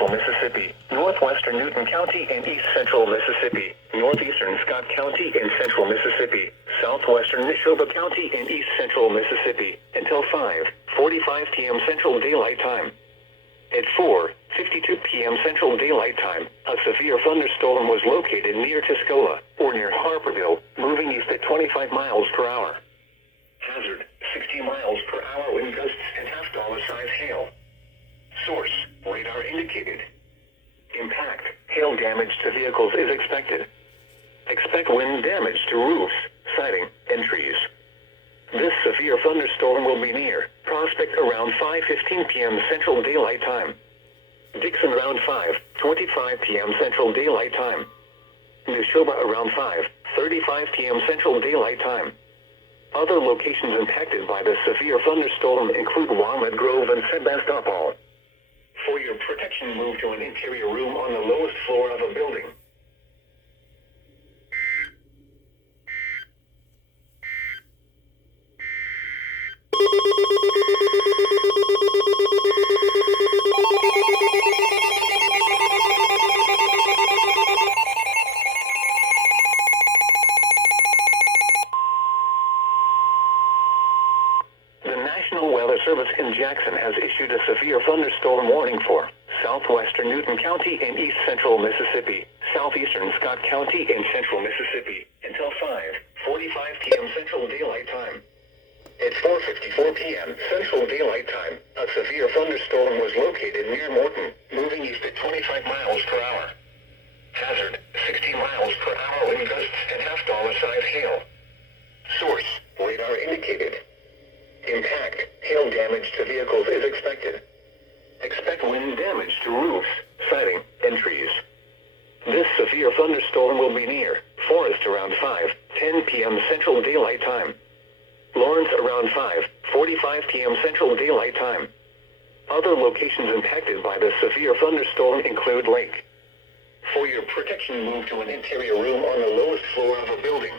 central Mississippi, northwestern Newton County and east central Mississippi, northeastern Scott County and central Mississippi, southwestern Neshoba County and east central Mississippi, until 5:45 p.m. Central Daylight Time. At 4:52 p.m. Central Daylight Time, a severe thunderstorm was located near Tuscola, or near Harperville, moving east at 25 miles per hour. Hazard, 60 miles per hour wind gusts and half-dollar size hail. Source, radar indicated. Impact, hail damage to vehicles is expected. Expect wind damage to roofs, siding, and trees. This severe thunderstorm will be near Prospect around 5:15 p.m. Central Daylight Time. Dixon around 5:25 p.m. Central Daylight Time. Neshoba around 5:35 p.m. Central Daylight Time. Other locations impacted by the severe thunderstorm include Walnut Grove and Sebastopol. For your protection, move to an interior room on the lowest floor of a building. The National Weather Service in Jackson has issued a severe thunderstorm warning for southwestern Newton County and east central Mississippi, southeastern Scott County and central Mississippi, until 5:45 p.m. Central Daylight Time. At 4:54 p.m. Central Daylight Time, a severe thunderstorm was located near Morton, moving east at 25 miles per hour. Hazard, 60 miles per hour wind gusts and half-dollar size hail. Source, radar indicated. Impact, hail damage to vehicles is expected. Expect wind damage to roofs, siding, and trees. This severe thunderstorm will be near Forest around 5:10 p.m. Central Daylight Time. Lawrence around 5:45 p.m. Central Daylight Time. Other locations impacted by the severe thunderstorm include Lake. For your protection, move to an interior room on the lowest floor of a building.